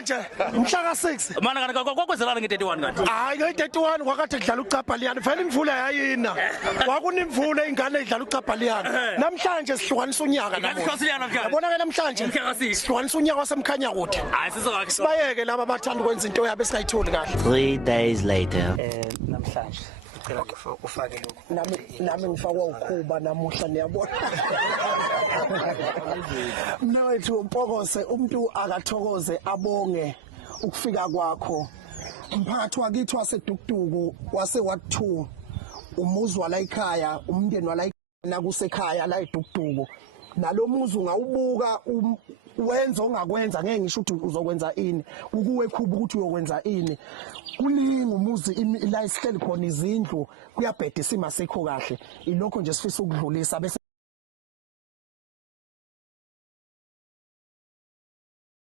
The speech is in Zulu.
namhlanje mhla ka6 Mana kana kwakwenzelana nge31 kanti. hayi nge31 kwakade kudlala ucaphaliyana vele imvula yayina kwakunemvula ingane idlala ucaphaliyana namhlanje sihlukanisa unyaka namuhla yabona ke namhlanje sihlukanisa unyaka wasemkhanya kude Hayi sizokho. sibayeke laba abathanda ukwenza into yabo esingayitholi kahle 3 days later. Namhlanje ngicela ufake lokho. nami ngifakwa ukhuba namuhla niyabona mnewethu umpokose umuntu akathokoze abonge ukufika kwakho umphakathi wakithi waseDukduku wase Ward2 umuzi wala ekhaya umndeni wala ekhaya kusekhaya la eDukduku nalomuzi ungawubuka wenza ongakwenza ngeke ngisho ukuthi uzokwenza ini ukuwe khuba ukuthi uyokwenza ini kuningi umuzi la isihleli khona izindlu kuyabhedisa ima sekho kahle ilokho nje sifisa ukudlulisa bese